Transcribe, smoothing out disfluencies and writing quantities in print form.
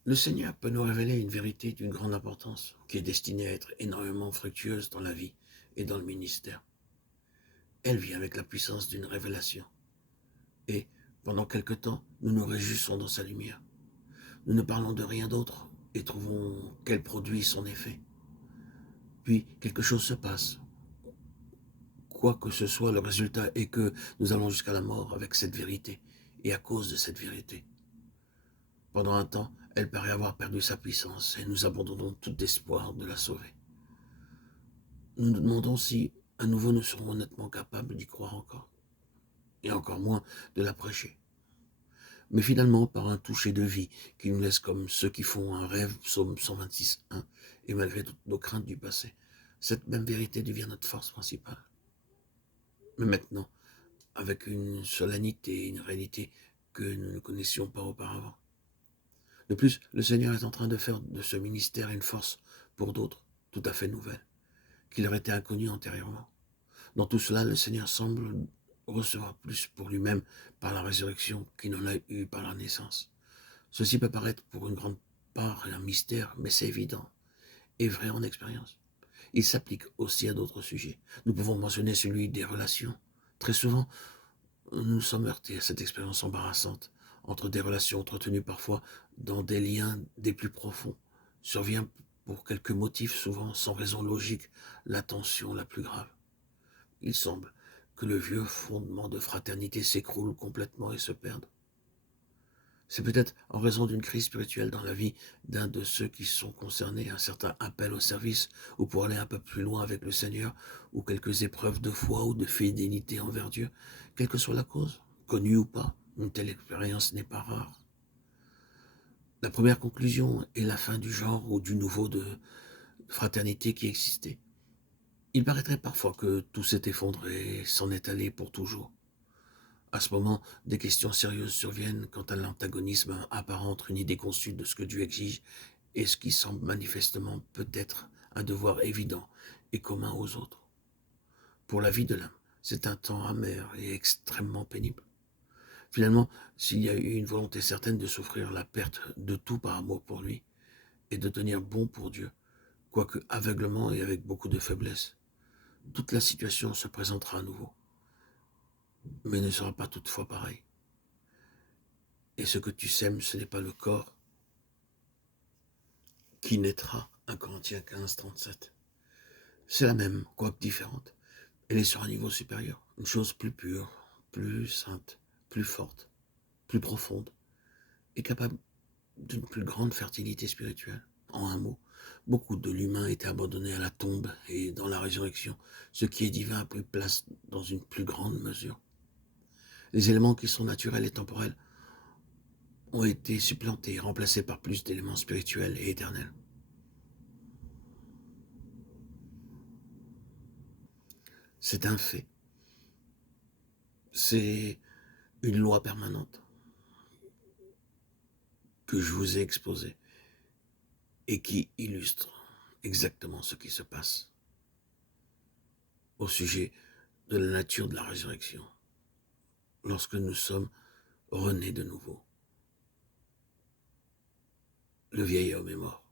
Le Seigneur peut nous révéler une vérité d'une grande importance, qui est destinée à être énormément fructueuse dans la vie et dans le ministère. Elle vient avec la puissance d'une révélation. Et, pendant quelque temps, nous nous réjouissons dans sa lumière. Nous ne parlons de rien d'autre et trouvons qu'elle produit son effet. Puis, quelque chose se passe. Quoi que ce soit, le résultat est que nous allons jusqu'à la mort avec cette vérité, et à cause de cette vérité. Pendant un temps, elle paraît avoir perdu sa puissance, et nous abandonnons tout espoir de la sauver. Nous nous demandons si, à nouveau, nous serons honnêtement capables d'y croire encore, et encore moins de la prêcher. Mais finalement, par un toucher de vie qui nous laisse comme ceux qui font un rêve, psaume 126.1, et malgré toutes nos craintes du passé, cette même vérité devient notre force principale. Mais maintenant, avec une solennité, une réalité que nous ne connaissions pas auparavant. De plus, le Seigneur est en train de faire de ce ministère une force pour d'autres, tout à fait nouvelle, qui leur était inconnue antérieurement. Dans tout cela, le Seigneur semble recevoir plus pour lui-même par la résurrection qu'il n'en a eu par la naissance. Ceci peut paraître pour une grande part un mystère, mais c'est évident et vrai en expérience. Il s'applique aussi à d'autres sujets. Nous pouvons mentionner celui des relations. Très souvent, nous sommes heurtés à cette expérience embarrassante entre des relations entretenues parfois dans des liens des plus profonds. Survient pour quelques motifs, souvent sans raison logique, la tension la plus grave. Il semble que le vieux fondement de fraternité s'écroule complètement et se perde. C'est peut-être en raison d'une crise spirituelle dans la vie d'un de ceux qui sont concernés, un certain appel au service, ou pour aller un peu plus loin avec le Seigneur, ou quelques épreuves de foi ou de fidélité envers Dieu, quelle que soit la cause, connue ou pas, une telle expérience n'est pas rare. La première conclusion est la fin du genre ou du nouveau de fraternité qui existait. Il paraîtrait parfois que tout s'est effondré et s'en est allé pour toujours. À ce moment, des questions sérieuses surviennent quant à l'antagonisme apparent entre une idée conçue de ce que Dieu exige et ce qui semble manifestement peut-être un devoir évident et commun aux autres. Pour la vie de l'âme, c'est un temps amer et extrêmement pénible. Finalement, s'il y a eu une volonté certaine de souffrir la perte de tout par amour pour lui et de tenir bon pour Dieu, quoique aveuglement et avec beaucoup de faiblesse, toute la situation se présentera à nouveau, mais ne sera pas toutefois pareille. Et ce que tu sèmes, ce n'est pas le corps qui naîtra, 1 Corinthiens 15, 37. C'est la même, quoique différente. Elle est sur un niveau supérieur, une chose plus pure, plus sainte, plus forte, plus profonde, et capable d'une plus grande fertilité spirituelle. En un mot, beaucoup de l'humain était abandonné à la tombe, et dans la résurrection, ce qui est divin a pris place dans une plus grande mesure. Les éléments qui sont naturels et temporels ont été supplantés et remplacés par plus d'éléments spirituels et éternels. C'est un fait. C'est une loi permanente que je vous ai exposée et qui illustre exactement ce qui se passe au sujet de la nature de la résurrection lorsque nous sommes renés de nouveau. Le vieil homme est mort.